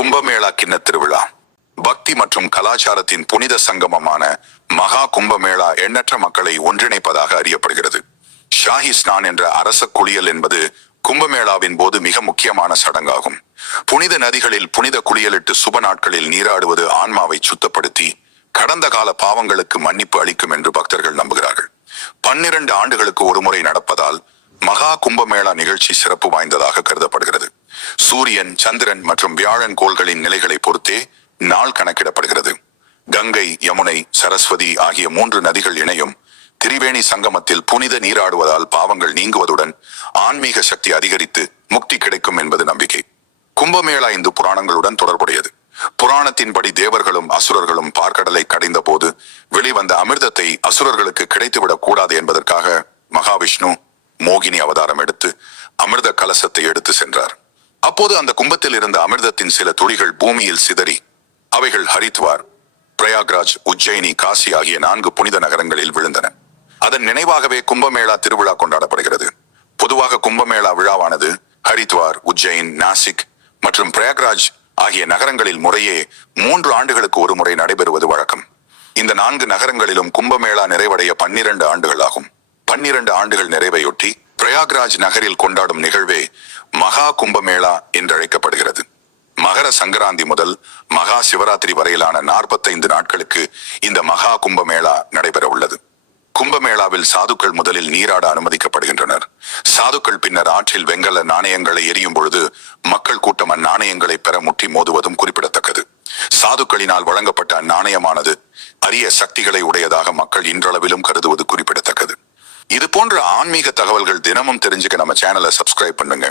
கும்பமேளா கிண்ண திருவிழா பக்தி மற்றும் கலாச்சாரத்தின் புனித சங்கமமான மகா கும்பமேளா எண்ணற்ற மக்களை ஒன்றிணைப்பதாக அறியப்படுகிறது. ஷாஹி ஸ்நான் என்ற அரச குளியல் என்பது கும்பமேளாவின் போது மிக முக்கியமான சடங்காகும். புனித நதிகளில் புனித குளியலிட்டு சுப நாட்களில் நீராடுவது ஆன்மாவை சுத்தப்படுத்தி கடந்த கால பாவங்களுக்கு மன்னிப்பு அளிக்கும் என்று பக்தர்கள் நம்புகிறார்கள். 12 ஆண்டுகளுக்கு ஒருமுறை நடப்பதால் மகா கும்பமேளா நிகழ்ச்சி சிறப்பு வாய்ந்ததாக கருதப்படுகிறது. சூரியன், சந்திரன் மற்றும் வியாழன் கோள்களின் நிலைகளை பொறுத்தே நாள் கணக்கிடப்படுகிறது. கங்கை, யமுனை, சரஸ்வதி ஆகிய 3 நதிகள் இணையும் திரிவேணி சங்கமத்தில் புனித நீராடுவதால் பாவங்கள் நீங்குவதுடன் ஆன்மீக சக்தி அதிகரித்து முக்தி கிடைக்கும் என்பது நம்பிக்கை. கும்பமேளா இந்து புராணங்களுடன் தொடர்புடையது. புராணத்தின்படி தேவர்களும் அசுரர்களும் பார்க்கடலை கடைந்த போது வெளிவந்த அமிர்தத்தை அசுரர்களுக்கு கிடைத்துவிடக் கூடாது என்பதற்காக மகாவிஷ்ணு மோகினி அவதாரம் எடுத்து அமிர்த கலசத்தை எடுத்து சென்றார். அப்போது அந்த கும்பத்தில் இருந்த அமிர்தத்தின் சில துளிகள் பூமியில் சிதறி அவைகள் ஹரித்வார், பிரயாக்ராஜ், உஜ்ஜயினி, காசி ஆகிய 4 புனித நகரங்களில் விழுந்தன. அதன் நினைவாகவே கும்பமேளா திருவிழா கொண்டாடப்படுகிறது. பொதுவாக கும்பமேளா விழாவானது ஹரித்வார், உஜ்ஜயின், நாசிக் மற்றும் பிரயாக்ராஜ் ஆகிய நகரங்களில் முறையே 3 ஆண்டுகளுக்கு ஒரு முறை நடைபெறுவது வழக்கம். இந்த 4 நகரங்களிலும் கும்பமேளா நிறைவடைய 12 ஆண்டுகள் ஆகும். 12 ஆண்டுகள் நிறைவையொட்டி பிரயாக்ராஜ் நகரில் கொண்டாடும் நிகழ்வே மகா கும்பமேளா என்றழைக்கப்படுகிறது. மகர சங்கராந்தி முதல் மகா சிவராத்திரி வரையிலான 45 நாட்களுக்கு இந்த மகா கும்பமேளா நடைபெற உள்ளது. கும்பமேளாவில் சாதுக்கள் முதலில் நீராட அனுமதிக்கப்படுகின்றனர். சாதுக்கள் பின்னர் ஆற்றில் வெங்கல நாணயங்களை எரியும் பொழுது மக்கள் கூட்டம் அந்நாணயங்களை பெற முட்டி மோதுவதும் குறிப்பிடத்தக்கது. சாதுக்களினால் வழங்கப்பட்ட அந்நாணயமானது அரிய சக்திகளை உடையதாக மக்கள் இன்றளவிலும் கருதுவது குறிப்பிடத்தக்கது. இது போன்ற ஆன்மீக தகவல்கள் தினமும் தெரிஞ்சுக்க நம்ம சேனலை சப்ஸ்கிரைப் பண்ணுங்க.